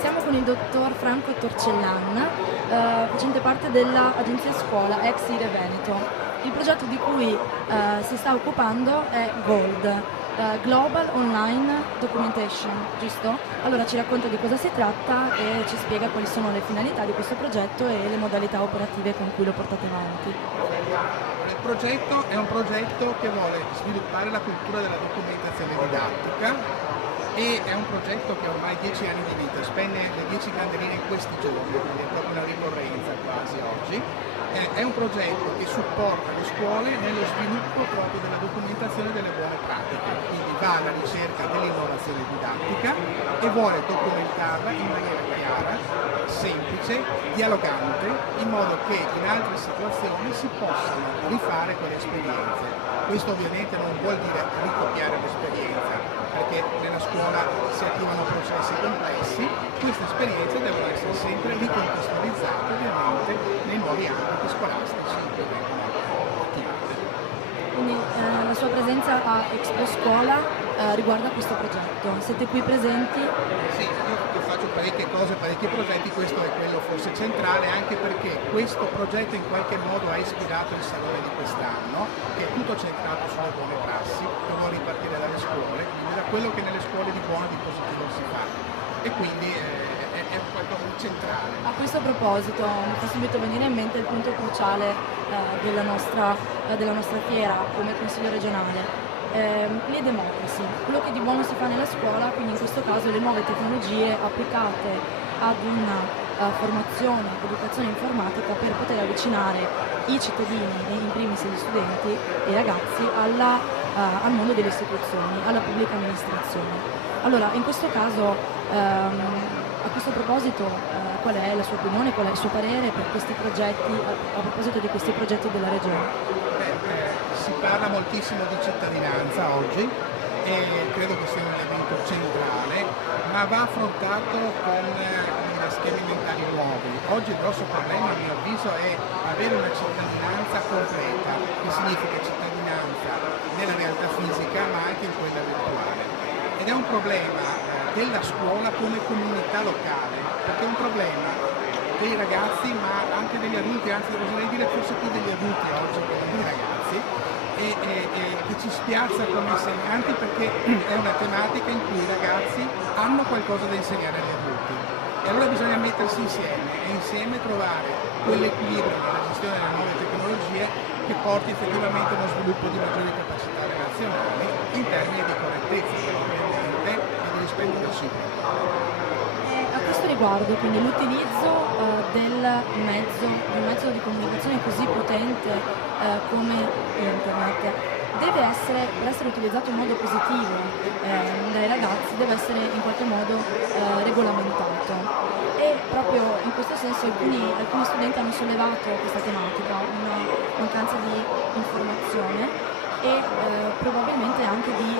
Siamo con il dottor Franco Torcellan, facente parte dell'agenzia scuola ex IRE Veneto. Il progetto di cui si sta occupando è GOLD, Global Online Documentation, giusto? Allora ci racconta di cosa si tratta e ci spiega quali sono le finalità di questo progetto e le modalità operative con cui lo portate avanti. Il progetto è un progetto che vuole sviluppare la cultura della documentazione didattica e è un progetto che ha ormai 10 anni di vita, spende le 10 candeline in questi giorni, quindi è proprio una ricorrenza quasi oggi. È un progetto che supporta le scuole nello sviluppo proprio della documentazione delle buone pratiche, quindi va alla ricerca dell'innovazione didattica e vuole documentarla in maniera chiara, semplice, dialogante, in modo che in altre situazioni si possano rifare quelle esperienze. Questo ovviamente non vuol dire ricopiare l'esperienza, perché nella scuola si attivano processi complessi, queste esperienze devono essere sempre ricontestualizzate ovviamente nei nuovi ambiti scolastici che vengono attivate. Quindi la sua presenza a Expo Scuola riguarda questo progetto. Siete qui presenti? Sì, io faccio parecchie cose, parecchi progetti, questo è quello forse centrale, anche perché questo progetto in qualche modo ha ispirato il salone di quest'anno, che è tutto centrato sulle buone prassi, che vuole ripartire dalle scuole, quindi da quello che nelle scuole di buono e di positivo si fa. E quindi è qualcosa di centrale. A questo proposito mi fa subito venire in mente il punto cruciale della nostra fiera come Consiglio regionale. Le democracy, quello che di buono si fa nella scuola, quindi in questo caso le nuove tecnologie applicate ad una formazione, educazione informatica per poter avvicinare i cittadini, e in primis gli studenti e i ragazzi, al mondo delle istituzioni, alla pubblica amministrazione. Allora, in questo caso, a questo proposito, qual è la sua opinione, qual è il suo parere per questi progetti, a proposito di questi progetti della Regione? Si parla moltissimo di cittadinanza oggi e credo che sia un elemento centrale, ma va affrontato con schemi mentali nuovi. Oggi il grosso problema, a mio avviso, è avere una cittadinanza completa, che significa cittadinanza nella realtà fisica ma anche in quella virtuale. Ed è un problema della scuola come comunità locale, perché è un problema dei ragazzi ma anche degli adulti, anzi oserei dire forse più degli adulti oggi che dei ragazzi, e che ci spiazza come insegnanti perché è una tematica in cui i ragazzi hanno qualcosa da insegnare agli adulti. E allora bisogna mettersi insieme e insieme trovare quell'equilibrio nella gestione delle nuove tecnologie che porti effettivamente a uno sviluppo di maggiori capacità relazionali in termini di correttezza ovviamente e di rispetto reciproco. A questo riguardo, quindi l'utilizzo di un mezzo di comunicazione così potente come internet deve essere, per essere utilizzato in modo positivo dai ragazzi, deve essere in qualche modo regolamentato. E proprio in questo senso alcuni studenti hanno sollevato questa tematica, una mancanza di informazione e probabilmente anche di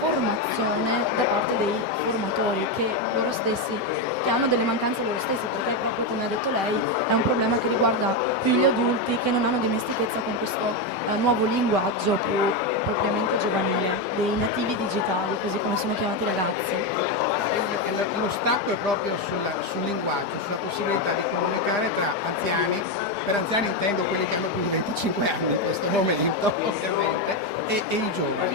formazione da parte dei formatori che hanno delle mancanze loro stessi, perché proprio come ha detto lei è un problema che riguarda più gli adulti che non hanno dimestichezza con questo nuovo linguaggio più propriamente giovanile, dei nativi digitali, così come sono chiamati i ragazzi. Lo stacco è proprio sul linguaggio, sulla possibilità di comunicare tra anziani, per anziani intendo quelli che hanno più di 25 anni in questo momento ovviamente, e i giovani.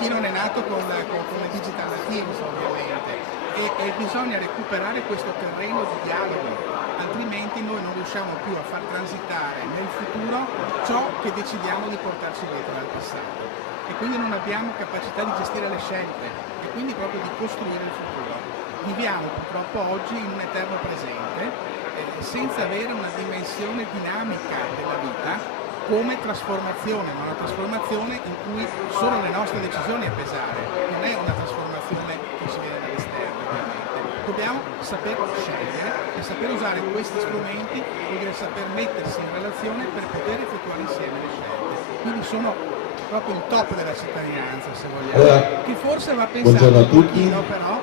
Chi non è nato con le digital natives ovviamente. E bisogna recuperare questo terreno di dialogo, altrimenti noi non riusciamo più a far transitare nel futuro ciò che decidiamo di portarci dietro dal passato. E quindi non abbiamo capacità di gestire le scelte e quindi proprio di costruire il futuro. Viviamo purtroppo oggi in un eterno presente senza avere una dimensione dinamica della vita come trasformazione, ma una trasformazione in cui sono le nostre decisioni a pesare, non è una trasformazione che ci viene dall'esterno ovviamente. Dobbiamo saper scegliere e saper usare questi strumenti, vuol dire saper mettersi in relazione per poter effettuare insieme le scelte. Quindi sono proprio il top della cittadinanza, se vogliamo, che forse va pensato un pochino però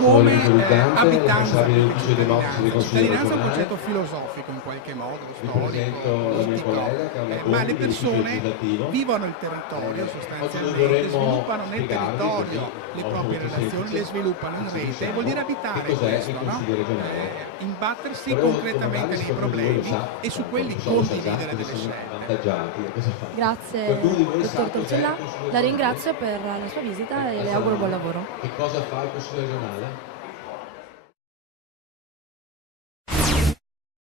come Luzzante, abitanza responsabile più dell'ufficio che dei democratici del Consiglio cittadinanza è un regionale. concetto filosofico in qualche modo, Vi storico, presento la mia politico, collega Carla ma Conti le dell'ufficio persone legislativo. vivono il territorio Oggi noi sostanzialmente, vorremmo sviluppano nel spiegarvi, territorio così, le molto proprie molto relazioni, semplice, le sviluppano in anzi, rete e diciamo, vuol dire che abitare cos'è questo, il no? Consiglio regionale. Imbattersi Volevo concretamente nei domandarvi se qualcuno di voi problemi lo sa, e su tanto, quelli non so, lo sa già, condividere perché delle sono scelte. avvantaggiati da cosa fa. Grazie Qualcuno di voi sa dottor cos'è il Torcella, Consiglio la regionale? ringrazio per la sua visita e le auguro buon lavoro. Che cosa fa il Consiglio regionale?